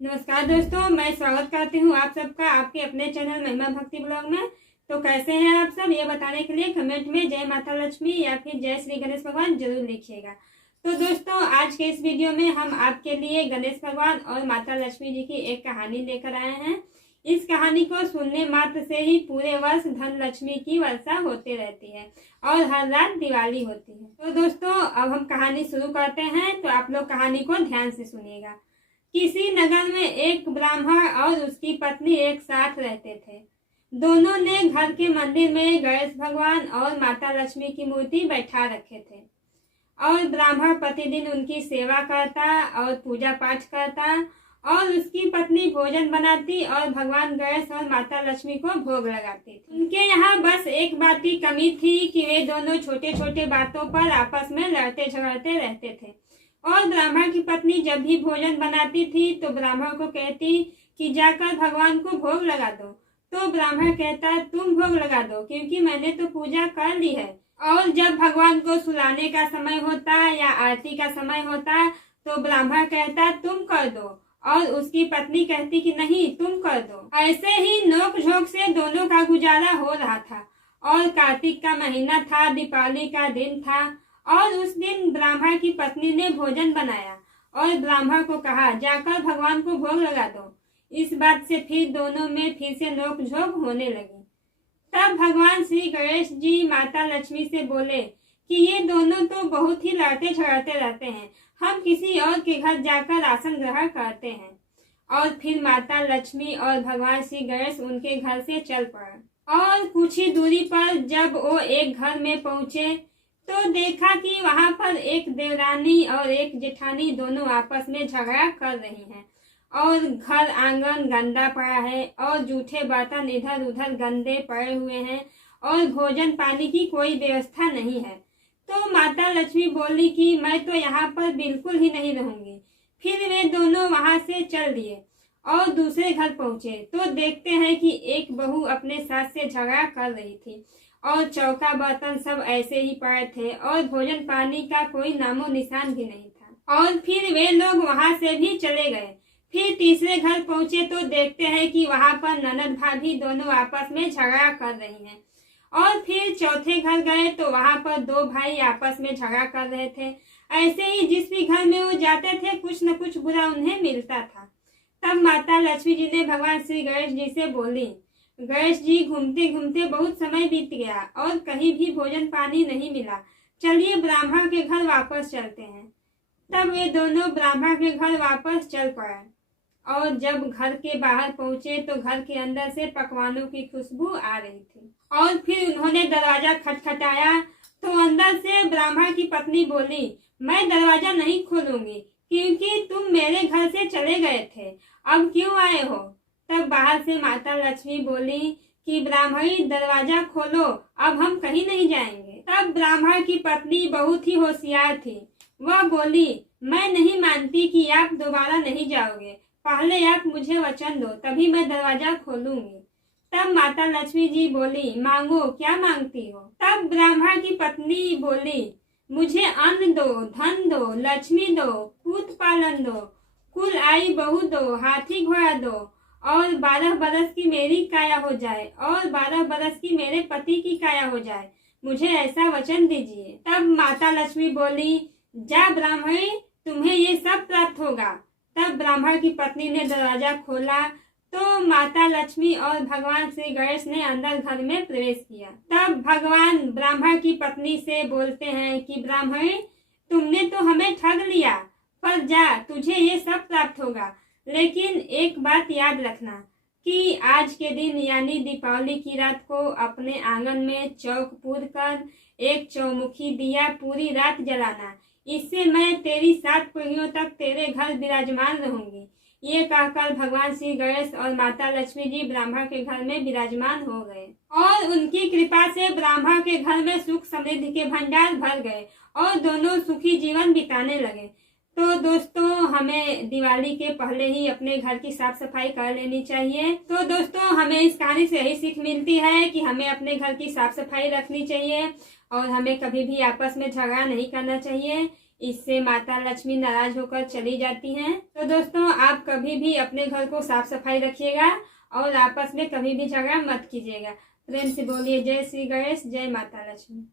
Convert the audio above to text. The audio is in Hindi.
नमस्कार दोस्तों, मैं स्वागत करती हूँ आप सबका आपके अपने चैनल महिमा भक्ति ब्लॉग में। तो कैसे हैं आप सब, ये बताने के लिए कमेंट में जय माता लक्ष्मी या फिर जय श्री गणेश भगवान जरूर लिखिएगा। तो दोस्तों, आज के इस वीडियो में हम आपके लिए गणेश भगवान और माता लक्ष्मी जी की एक कहानी लेकर आए हैं। इस कहानी को सुनने मात्र से ही पूरे वर्ष धन लक्ष्मी की वर्षा होती रहती है और हर रात दिवाली होती है। तो दोस्तों, अब हम कहानी शुरू करते हैं, तो आप लोग कहानी को ध्यान से सुनिएगा। किसी नगर में एक ब्राह्मण और उसकी पत्नी एक साथ रहते थे। दोनों ने घर के मंदिर में गणेश भगवान और माता लक्ष्मी की मूर्ति बैठा रखे थे और ब्राह्मण प्रतिदिन उनकी सेवा करता और पूजा पाठ करता और उसकी पत्नी भोजन बनाती और भगवान गणेश और माता लक्ष्मी को भोग लगाती थी। उनके यहाँ बस एक बात की कमी थी कि वे दोनों छोटे छोटे बातों पर आपस में लड़ते झगड़ते रहते थे। और ब्राह्मण की पत्नी जब भी भोजन बनाती थी तो ब्राह्मण को कहती कि जाकर भगवान को भोग लगा दो। तो ब्राह्मण कहता, तुम भोग लगा दो क्योंकि मैंने तो पूजा कर ली है। और जब भगवान को सुलाने का समय होता या आरती का समय होता तो ब्राह्मण कहता, तुम कर दो, और उसकी पत्नी कहती कि नहीं, तुम कर दो। ऐसे ही नोक झोंक से दोनों का गुजारा हो रहा था। और कार्तिक का महीना था, दीपावली का दिन था और उस दिन ब्राह्मण की पत्नी ने भोजन बनाया और ब्राह्मण को कहा, जाकर भगवान को भोग लगा दो। इस बात से फिर दोनों में फिर से नोक झोंक होने लगी। तब भगवान श्री गणेश जी माता लक्ष्मी से बोले कि ये दोनों तो बहुत ही लड़ते झगड़ते रहते हैं, हम किसी और के घर जाकर आसन ग्रहण करते हैं। और फिर माता लक्ष्मी और भगवान श्री गणेश उनके घर से चल पड़े। और कुछ ही दूरी पर जब वो एक घर में पहुंचे तो देखा कि वहां पर एक देवरानी और एक जेठानी दोनों आपस में झगड़ा कर रही हैं और घर आंगन गंदा पड़ा है और जूठे बर्तन इधर उधर गंदे पड़े हुए हैं और भोजन पानी की कोई व्यवस्था नहीं है। तो माता लक्ष्मी बोली कि मैं तो यहाँ पर बिल्कुल ही नहीं रहूंगी। फिर वे दोनों वहां से चल दिए और दूसरे घर पहुंचे तो देखते हैं कि एक बहू अपने सास से झगड़ा कर रही थी और चौका बर्तन सब ऐसे ही पड़े थे और भोजन पानी का कोई नामो निशान भी नहीं था। और फिर वे लोग वहां से भी चले गए। फिर तीसरे घर पहुंचे तो देखते हैं कि वहां पर ननद भाभी दोनों आपस में झगड़ा कर रही हैं। और फिर चौथे घर गए तो वहां पर दो भाई आपस में झगड़ा कर रहे थे। ऐसे ही जिस भी घर में वो जाते थे कुछ न कुछ बुरा उन्हें मिलता था। तब माता लक्ष्मी जी ने भगवान श्री गणेश जी से बोली, गणेश जी, घूमते घूमते बहुत समय बीत गया और कहीं भी भोजन पानी नहीं मिला, चलिए ब्राह्मण के घर वापस चलते हैं। तब वे दोनों ब्राह्मण के घर वापस चल पड़े और जब घर के बाहर पहुंचे तो घर के अंदर से पकवानों की खुशबू आ रही थी। और फिर उन्होंने दरवाजा खटखटाया तो अंदर से ब्राह्मण की पत्नी बोली, मैं दरवाजा नहीं खोलूंगी क्योंकि तुम मेरे घर से चले गए थे, अब क्यों आए हो। तब बाहर से माता लक्ष्मी बोली कि ब्राह्मणी, दरवाजा खोलो, अब हम कहीं नहीं जाएंगे। तब ब्राह्मण की पत्नी बहुत ही होशियार थी। वह बोली, मैं नहीं मानती कि आप दोबारा नहीं जाओगे, पहले आप मुझे वचन दो, तभी मैं दरवाजा खोलूंगी। तब माता लक्ष्मी जी बोली, मांगो, क्या मांगती हो। तब ब्राह्मण की पत्नी बोली, मुझे अन्न दो, धन दो, लक्ष्मी दो, पूत पालन दो, कुल आई बहू दो, हाथी घोड़ा दो और 12 बरस की मेरी काया हो जाए और 12 बरस की मेरे पति की काया हो जाए, मुझे ऐसा वचन दीजिए। तब माता लक्ष्मी बोली, जा ब्राह्मणी, तुम्हें ये सब प्राप्त होगा। तब ब्राह्मण की पत्नी ने दरवाजा खोला तो माता लक्ष्मी और भगवान श्री गणेश ने अंदर घर में प्रवेश किया। तब भगवान ब्राह्मण की पत्नी से बोलते हैं कि ब्राह्मणी, तुमने तो हमें ठग लिया, पर जा, तुझे ये सब प्राप्त होगा, लेकिन एक बात याद रखना कि आज के दिन यानी दीपावली की रात को अपने आंगन में चौक पूर कर एक चौमुखी दिया पूरी रात जलाना, इससे मैं तेरी 7 पीढ़ियों तक तेरे घर विराजमान रहूंगी। ये कहकर भगवान श्री गणेश और माता लक्ष्मी जी ब्राह्मण के घर में विराजमान हो गए और उनकी कृपा से ब्राह्मण के घर में सुख समृद्धि के भंडार भर गए और दोनों सुखी जीवन बिताने लगे। तो दोस्तों, हमें दिवाली के पहले ही अपने घर की साफ सफाई कर लेनी चाहिए। तो दोस्तों, हमें इस कहानी से यही सीख मिलती है कि हमें अपने घर की साफ सफाई रखनी चाहिए और हमें कभी भी आपस में झगड़ा नहीं करना चाहिए। इससे माता लक्ष्मी नाराज होकर चली जाती हैं। तो दोस्तों, आप कभी भी अपने घर को साफ सफाई रखिएगा और आपस में कभी भी झगड़ा मत कीजिएगा। प्रेम से बोलिए जय श्री गणेश, जय माता लक्ष्मी।